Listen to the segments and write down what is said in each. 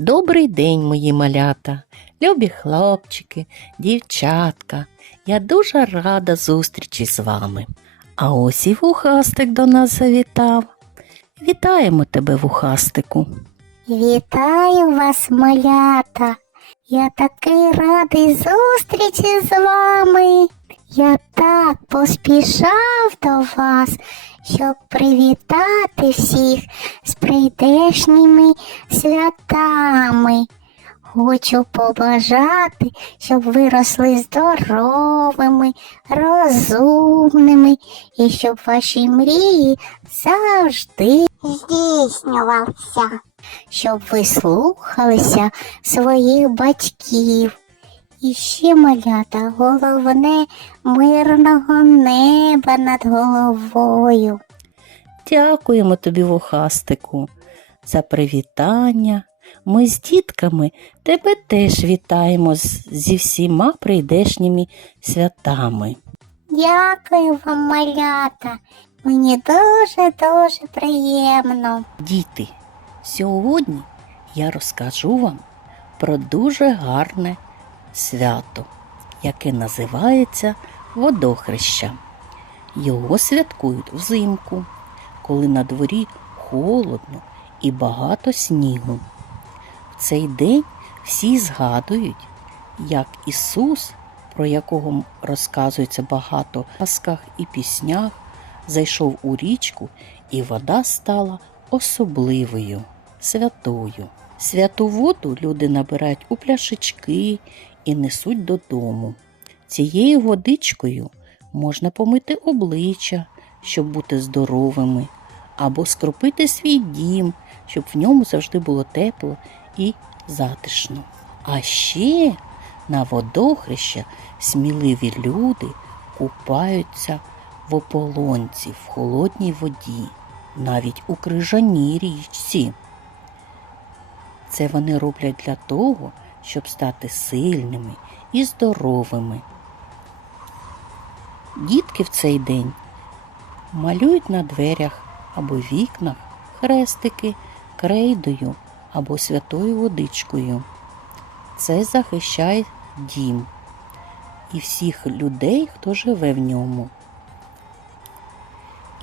Добрий день, мої малята, любі хлопчики, дівчатка. Я дуже рада зустрічі з вами. А ось і вухастик до нас завітав. Вітаємо тебе, вухастику. Вітаю вас, малята. Я такий радий зустрічі з вами. Я так поспішав до вас, щоб привітати всіх з прийдешніми святами. Хочу побажати, щоб ви росли здоровими, розумними і щоб ваші мрії завжди здійснювалися щоб ви слухалися своїх батьків. І ще малята, головне мирного неба над головою. Дякуємо тобі, вухастику, за привітання. Ми з дітками тебе теж вітаємо зі всіма прийдешніми святами. Дякую вам, малята. Мені дуже-дуже приємно. Діти, сьогодні я розкажу вам про дуже гарне свято, яке називається водохреща. Його святкують взимку, коли на дворі холодно і багато снігу. В цей день всі згадують, як Ісус, про якого розказується багато в казках і піснях, зайшов у річку, і вода стала особливою, святою. Святу воду люди набирають у пляшечки і несуть додому. Цією водичкою можна помити обличчя, щоб бути здоровими, або скропити свій дім, щоб в ньому завжди було тепло і затишно. А ще на водохреща сміливі люди купаються в ополонці в холодній воді, навіть у крижаній річці. Це вони роблять для того, щоб стати сильними і здоровими. Дітки в цей день малюють на дверях або вікнах хрестики крейдою або святою водичкою. Це захищає дім і всіх людей, хто живе в ньому.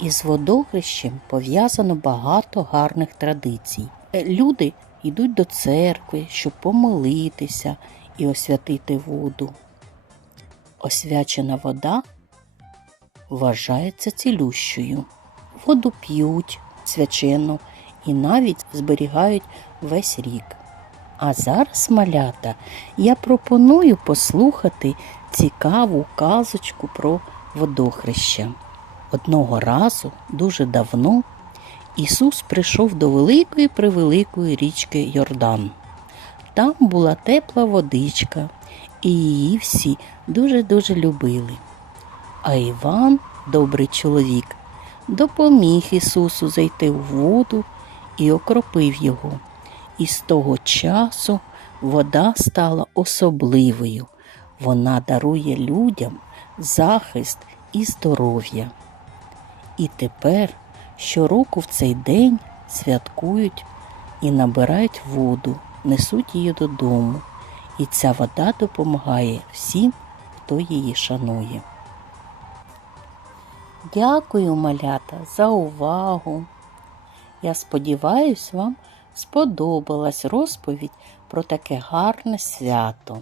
Із водохрещем пов'язано багато гарних традицій. Люди йдуть до церкви, щоб помолитися і освятити воду. Освячена вода вважається цілющою. Воду п'ють свячену і навіть зберігають весь рік. А зараз, малята, я пропоную послухати цікаву казочку про водохреща. Одного разу, дуже давно, Ісус прийшов до великої превеликої річки Йордан. Там була тепла водичка, і її всі дуже-дуже любили. А Іван, добрий чоловік, допоміг Ісусу зайти в воду і окропив його. І з того часу вода стала особливою. Вона дарує людям захист і здоров'я. І тепер щороку в цей день святкують і набирають воду, несуть її додому. І ця вода допомагає всім, хто її шанує. Дякую, малята, за увагу. Я сподіваюсь, вам сподобалась розповідь про таке гарне свято.